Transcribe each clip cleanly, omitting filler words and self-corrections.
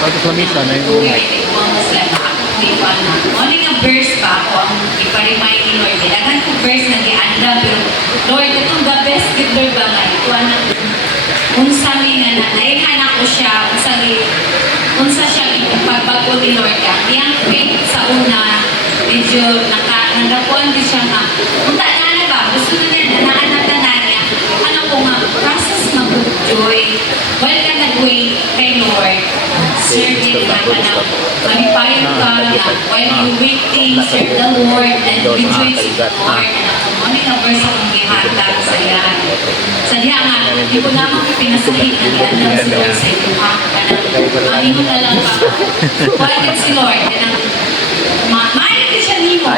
Tapos mamisa na yung Tuloy, mga Muslim, ako iwan na. Ano nga verse ba ako ang iparimay ni Lord? Dagan ko verse na gianda, pero Lord, itong the best gift Lord ba nga? Ito anak, unsa mi nga na, naihan ako siya, unsa siya ipagbago ni Lord ka. Iyang faith sa una, medyo nagapuan din siya nga. Unta na ba? Gusto na nila, naanak niya. Ano ko nga, process mag-joy. While ka nag-wait kay Lord, serving na ka na manipayo ka na while you waiting, serve the Lord and rejoice in the Lord. Ano nga verse akong gihatag sa iyan. Sa diya nga, di ko naman pinasahit na niandang si Lord sa iyo ha. Mali mo na lang ka. Why si Lord? Maalit din siya ni mo.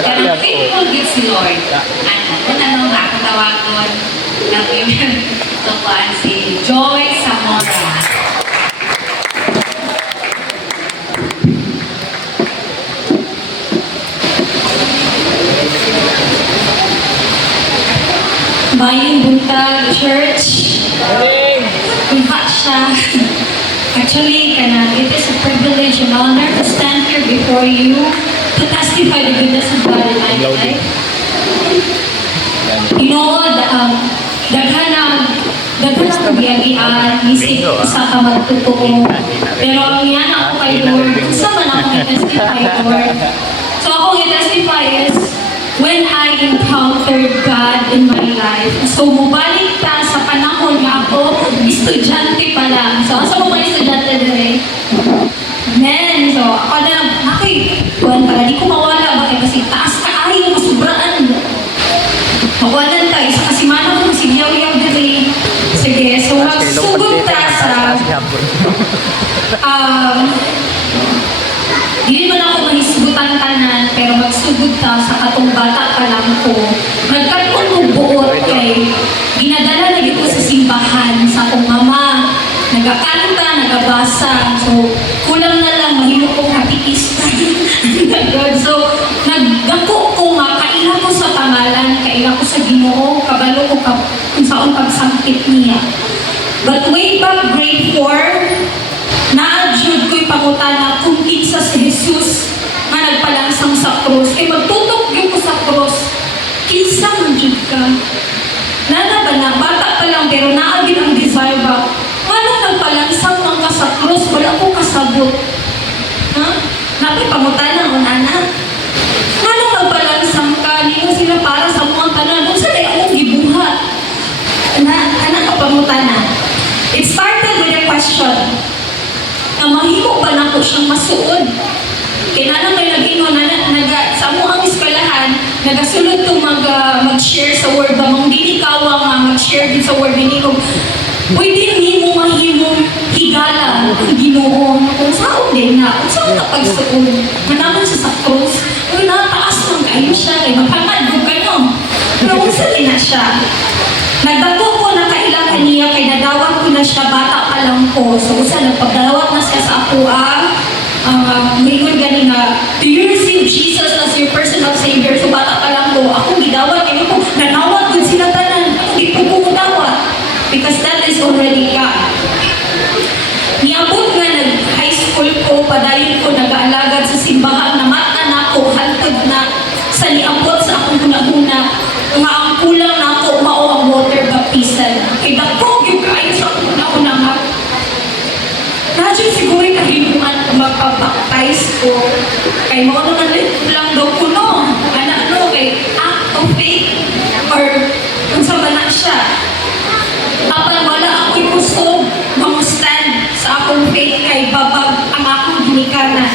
Kanang faithful gid si Lord. Ano nga, katawagon ng email tukuan si Joy Zamora. Bayang Buntag Church. Kumpa siya. Actually, it is a privilege and honor to stand here before you to testify the goodness of God in my life. You know, daghan ang biyagian, isip sa kamagtotoo. Pero ang yan ako kay Lord, kung saan man ako i-testify, Lord. So ako i-testify is, when I encountered God in my life. So, mubalik ta sa panahon nga ako, estudyante pa lang. So, asa mo pa estudyante din eh? Amen. So, ako na, buwan pala, di ko mawala. Bakit kasi taas ka ayaw, masubraan. Mawalan tayo. Sa kasimana ko, sigyaw-yaw din eh. Sige, so, magsugod ta sa... Hindi man ako mahisgutan tanan, pero magsugod ta sa katong bata pa lang ko. Nagkaroon ng buot kay ginadala na dito sa simbahan sa akong mama. Nagakanta, nagabasa. So, kulang na lang mahimo kong katikista. So, nagdako ko nga, kaila ko sa pangalan, kaila ko sa Ginoo, kabalo ko kung saan pagsangkit niya. But way back grade 4, na-adjud ko'y pangutana kung kinsa si Jesus nga nagpalansang sa krus. E magtutok yung ko sa krus, kinsa man jud ka. Nana ba na, bata pa lang pero naagin ang desire ba, ano nagpalansang man ka sa krus, wala ko kasabot. Ha? Napoy pangutana o nana. Ano nagpalansang ka, hindi mo sila para sa mga tanan, kung saan ay akong gibuhat. Anak ka pangutana. It started with a question. Na mahimo ba na ko siyang masuod? Kaya na may nag-ingon, sa mo ang iskalahan, nagasulod itong mag-share sa word ba, mong dinikawa nga mag-share din sa word din ko. Pwede hindi mo mahimong higala ang Ginoo. Kung saan din na, kung saan na pagsuod. Manaman siya sa krus, kung nataas lang kayo siya, kaya maghangad mo kayo. Pero kung saan na siya, nagdago ko na kailangan niya, kay nadawat ko na siya, bata pa lang ko. So, nagpagdawat na siya sa ako, mayroon gani nga, do you receive Jesus as your personal Savior? So, bata pa lang ko, ako gidawat, kaya ko, nanawat ko sila tanan, ako di ko kumudawat. Because that is already God. Niabot nga nag-high school ko, padayon ko, nag-aalagad sa simbahan, na mata na ako, hantod na, sa niabot sa akong hunahuna, nga ang kulang na ako, mao ang water baptism. Kaya dako, yung kain sa akong hunahuna nga. Radyo siguro yung kahibuan kung magpabaptize ko. Kay mo naman lang daw ko, no? Anak, no? Kay act of faith. Or, kung sa bana siya. Apan wala ako'y gusto mag-stand sa akong faith kay babag ang akong ginikanan.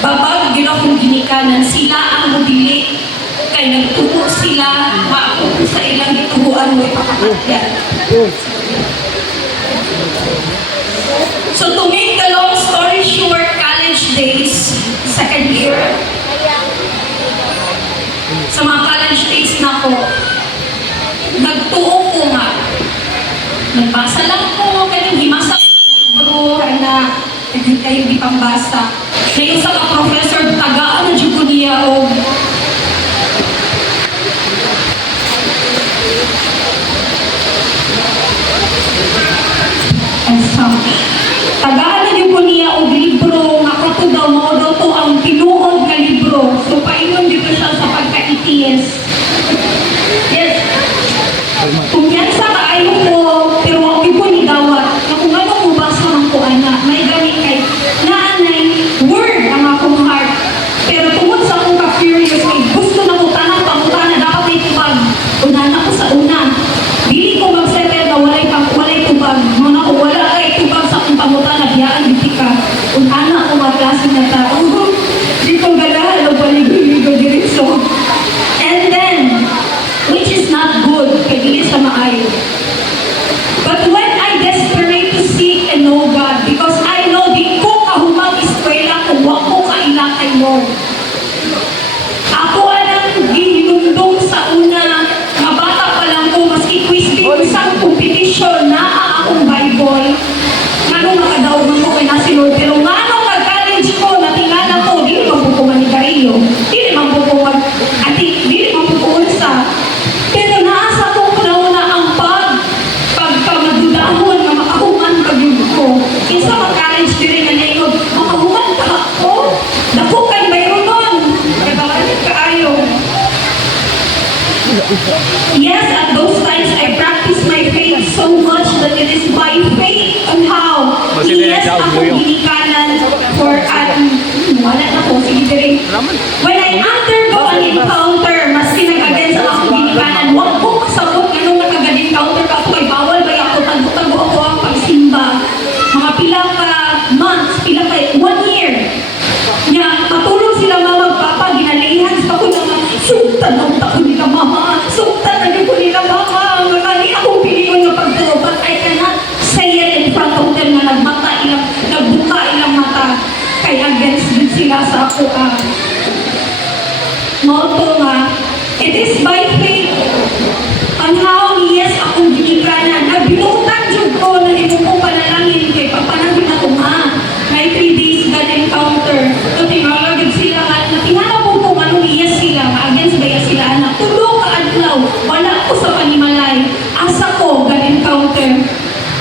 Babag yun akong ginikanan. Sila ang mudili. Kay nagtubo sila. Maako sa ilang itubuan mo'y pakakatyan. So to make the long story short, college days, second year, sa mga college days na ko, nagtuo ko nga. Nagbasa lang ko, kanyang himasa ko, na kayo di pambasa. Ngayon sa ka-professor, tagaan na dyan ko niya o tagaan na yung ko niya og libro nga kato daw mao daw to ang tinuod nga libro. So paingon dito siya sa pagka-ETS. Yes. Kung yan sa kaayo ko, pero ako ko ni dawat. Na kung ano mo basa ng ko ana, may gamit kay naanay word ang akong heart. Pero tungod sa akong ka-furious kay gusto na ko tanang pangutana dapat may tubag. Unahan ako sa una. Dili ko mag-settle na walay tubag. Mga ko wala kay tubag sa akong pangutana, biyaan diti ka. Unahan ako mga klase na tao. Di ko galahan o baligo-ligo diretso. And then, which is not good, kay dili sa maayo. But when I desperate to seek and know God, because I know di ko kahumang eskwela kung wa ko kaila kay Lord. Ako anang ginundong sa una, mabata pa lang ko, maski quiz isang competition na akong Bible. Ngano makadaog man ko kay na si Lord, pero ngano mag-college ko, natingala ko, di naman po ko manigarilyo, di naman po ko di naman po ko unsa. Pero naasa ko una ang pagkamadudahon na makahuman pag-yug ko. Isa mag-college din nga ngayon, makahuman ka ako. Dako kay mayroon nun. Kagawalit ka ayo. Yes, at those times I practiced my faith so much that it is by faith and how. Yes, ako ginikanan for wala na po, sige dire. When I undergo an encounter, maski nag-against ang akong ginikanan, huwag ko masabot nga nung nag-encounter ka ako, ay bawal ba ako, tago-tago ako ang pagsimba. Mga pila ka months, pila ka 1 year. Nga, matulog sila mama, papa, ginalihan sa ako naman, suktan ang tako nila mama, suktan na ko nila mama, makani akong piliyon ng pagturo, but I cannot say it in front of them na nagbuka ilang mata, kaya against din sila sa ako. Motto nga, it is by faith on how yes akong ginikanan. Nagbinutan dyan ko na hindi ko panalangin kay papanagin ako may 3 days God encounter. So tinalagin sila at natingala po kung anong yes sila, against ba yes sila anak. Tulong ka adlaw, wala ko sa panimalay. Asa ko God encounter.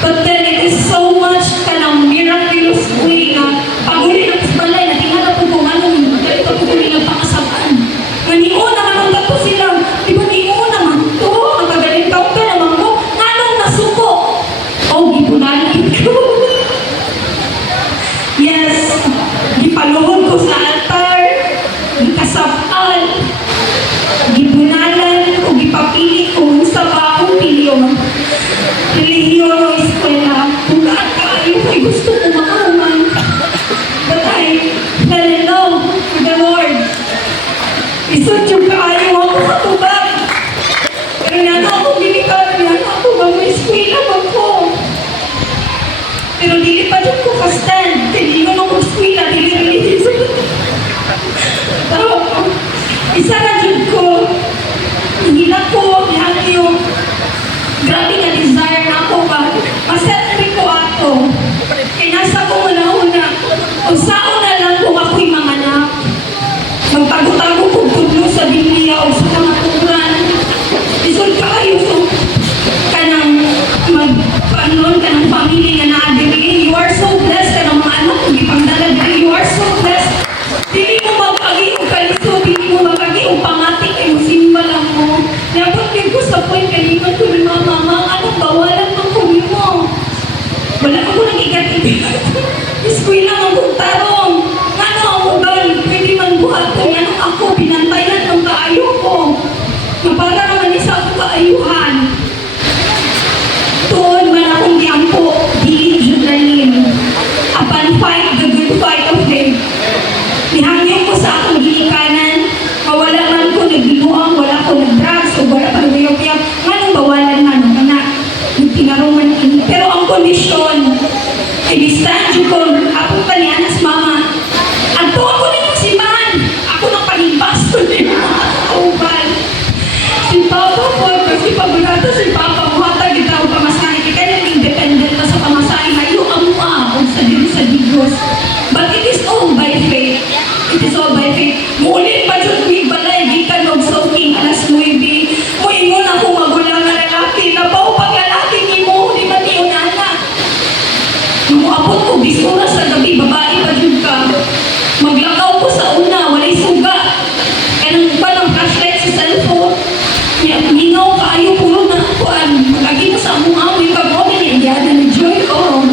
But then it is so much kanang miraculous way na pag-uli ng balay, natingala po kung anong ganito po kung nilang pakasabaan. Ganiho naman ang gato sila. Di ba niho naman to? Ang kag-encounter naman ko, anong nasuko? Oh, gibunalan ko. Yes, gipaluhod ko sa altar, gikasapal, gibunalan ko, gipapili ko sa baong piliyon. Relihiyon o eskwela, kung lahat kaayo ay gusto ko makahuman. But I fell in love with the Lord. Isod yung kaayo ako sa tubag. Pero nana ako ginikaran, nana ako mag-eskwela ko. Pero dili pa dyan ko ka-stand. Dili mo nung eskwela, dili release. Pero isa na dyan ko, hingila ko, hangyo. Grabe nga desire na ako ba? Masetri ko ato. Kaya nasa ko una-una. Kung saan na lang kung ako'y manganak. Magtago-tago kong tudlo sa Biblia o sa kamaturan. Isod kayo so kanang magpanon kanang family nga naadiri. You are so blessed kanang mga anak kung ipangdala diri. You are so blessed. Dili mo mag-agi o kaliso, dili mo mag-agi o pangati kayo simba lang mo. Nabot ko sa point kanina ko ni mama, anong bawalan ng kumi mo? Wala ako nag-igat-igat. Eskwela ang tarong. Ano ang ugal? Pwede man buhaton. Anong ako? Pinantayan ng kaayo ko. Na para naman isa ako kaayuhan. Tuon man akong giyampo, dili judlanin. Apan fight the good fight of faith. Nihangyo ko sa akong ginikanan, mawala man ko nagbinuang, wala ko nag-drugs, o wala pa nag-uyok-uyok. Anong bawalan man, anak? Tinaruman ini. Pero ang kondisyon, ay distansyo ko, ako pa ni Anas Mama. Ato ako na yung simbahan. Ako nang panibasto niya mga kauban. Si Papa po, kasi pabunata si Papa, muhatag ito ang pamasahe. Kaya nang independent na sa pamasahe, hayo ang mua, o sa dito sa Digos. But it is all by faith. It is all by faith. Mulit pa dyan may balay, gikan og soaking alas 9. Muingon ako magulang na lalaki, napaw pag lalaki ni mo, di ba niyo na anak? Mamuapot ko, bisura sa gabi, babae pa dyan ka. Maglakaw ko sa una, walay suga. Kanang pa ng flashlight sa cellphone. Minaw ka, ayaw puro na kuan. Magagi mo sa among amoy, pag-omin, indiyan na ni Joy, oh.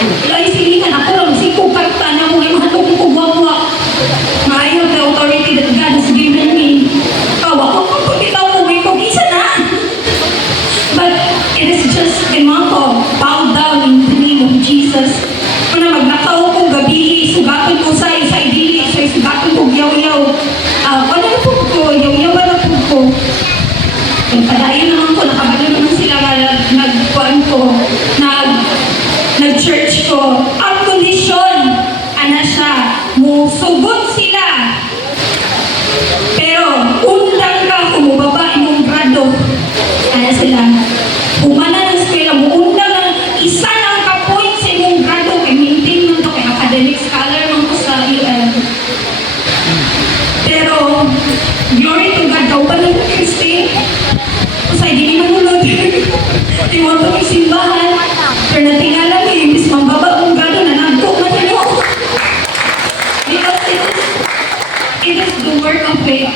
Ilay silingan ako lang, si karta na mo, ay mahatog ko guwagwa. Maayaw the authority that God has given me. Kawa ko, pagpapitaw ko, may pag-isa na. But it is just a matter bow down in the name of Jesus. Kung na magnakaw ko gabi, sugaton ko sa dili, so sugaton ko yaw-yaw. Ano na po ko, yaw-yaw na po ko. Padayon naman ko, nakabalo naman sila nag-kuan ko, nag-church ko. Ang kondisyon, ana siya, musugot sila. Pero, undang ka, kumubaba imong grado. Ana sila, humana ng eskwela mo, undang ang isa ng kapoint sa imong grado, kay maintain mo to, kay academic scholar mo ko sa UM. Pero, glory to God, daw ba ng Christine? Usay, di naman ulod. Iwan ko yung simbahan. Pero natingala ko, imbis mambaba kong grado, nanagko man yun. Because it is the work of faith.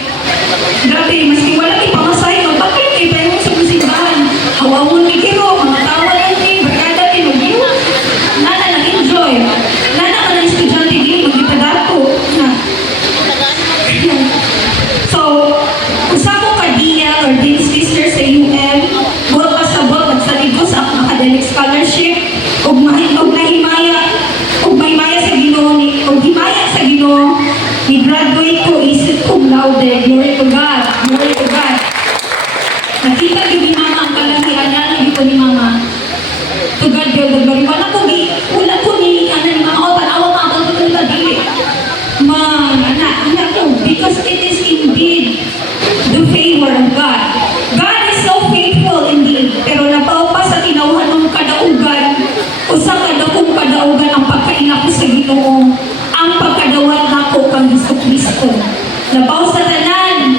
Grabe, maski wala ipamasay, magpapit kayo pa yung sa simbahan. Hawawon ni Kiro, mga tawa lang ni, barkada kinugyo. Nana nag-enjoy. Nana ka ng estudyante, di magipadato. So, usa ko ka DL or Dean's Lister sa UM, buot pasabot, nagsaligos ang academic scholarship, ug mahimaya sa Ginoo ni graduate ko isip cum laude. Glory to God. Glory to God. Nakita gyud ni mama ang kalangian na ko ni mama. To God be the glory. Wala ko ni ni mama o tanawa pa ako tungkol dili. Anak ko, because it is indeed the favor of God. God is so faithful indeed. Pero napaupa sa tinawhan ng kadaugan, usa kadakong kadaugan ang pagkaina ko sa Ginoo, ang pagkadawat nako kang Jesucristo. Labaw sa tanan,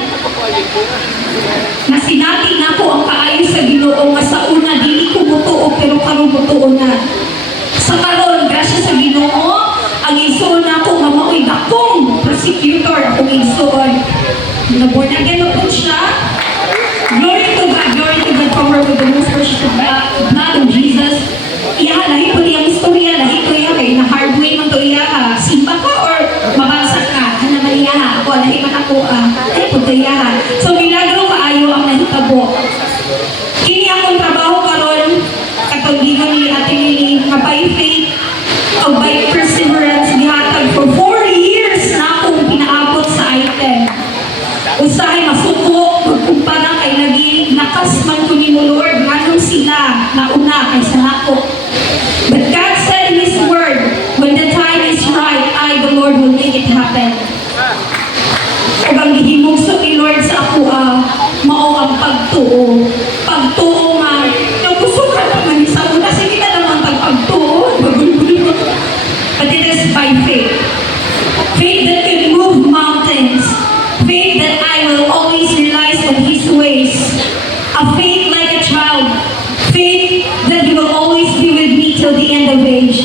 na sinati nako ang kaayo sa Ginoo nga sa una dili ko mutuo pero karon mutuo na. Sa karon, grasya sa Ginoo, ang igsoon nako nga mao'y dakong prosecutor akong igsoon. Naborn again na po siya. Glory to God, power with the most precious blood of Jesus. Iya, lahi po niyang istorya, lahi po iya, kay na hard way man to iya ha. Simba ka or mabasa ka, ano naman iya ha. Ako, lahi man ako, lahi po to iya ha. So, milagro kaayo ang nahitabo. Kini akong trabaho karon, katong gigon ni Ate Lily, nga by faith, o by perseverance, gihatag for 4 years na akong pinaabot sa item. Usahay masuko, magkumpara kay lagi nakas man ko ni mo Lord, anong sila nauna kaysa nako. But God said in His Word, when the time is right, I, the Lord, will make it happen. Kung ang gihimugso ni Lord sa ako, mao ang pagtuo. Pagtuo nga, nagusukan pa man sa una, sige na naman pagtuo, magulgulo. But it is by faith. Faith that can move mountains. Faith that I will always rely on His ways. A faith like a child. Faith that He will always be with me till the end of age.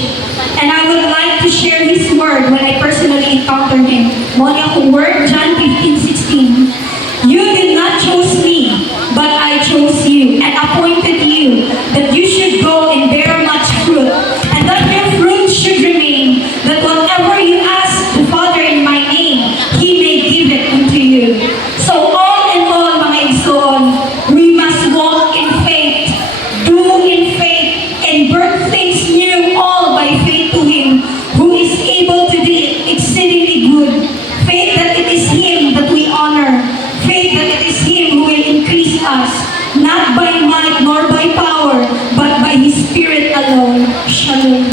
And I would like to share His word when I personally encounter Him. Muna akong word, John 15:16. You did not choose me, but I chose you and appointed you that you should go and bear much fruit, and that your fruit should remain, that whatever you ask the Father in my name, He may give it unto you. So all in all, mga igsoon, we must walk in faith, do in faith, and birth things new, all by faith to Him, who is able to do exceedingly good. Faith that it is Him that we honor. Faith that it is Him who will increase us, not by might nor by power, but by His Spirit alone. Shalom.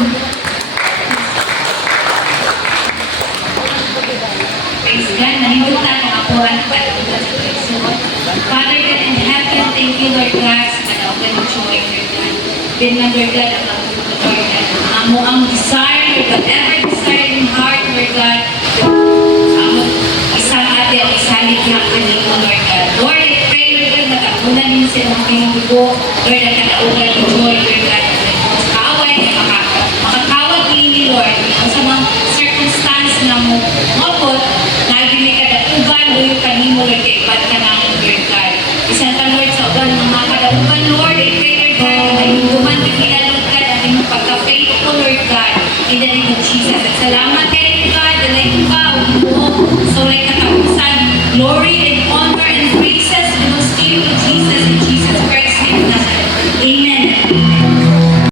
Praise God, nahimutan ang apuan at Father God in heaven, thank you Lord God sa kadaugan ng joy, Lord God. Then na Lord God, ang mabuto Lord God, ang desire, Lord God, every desire in heart, Lord God, isang ate at isalig yung kanino, Lord God. Lord, I pray, Lord God, nagkakunan din sa mga pinubugo, Lord, ang kadaugan ng joy, Lord God, makakaway glory and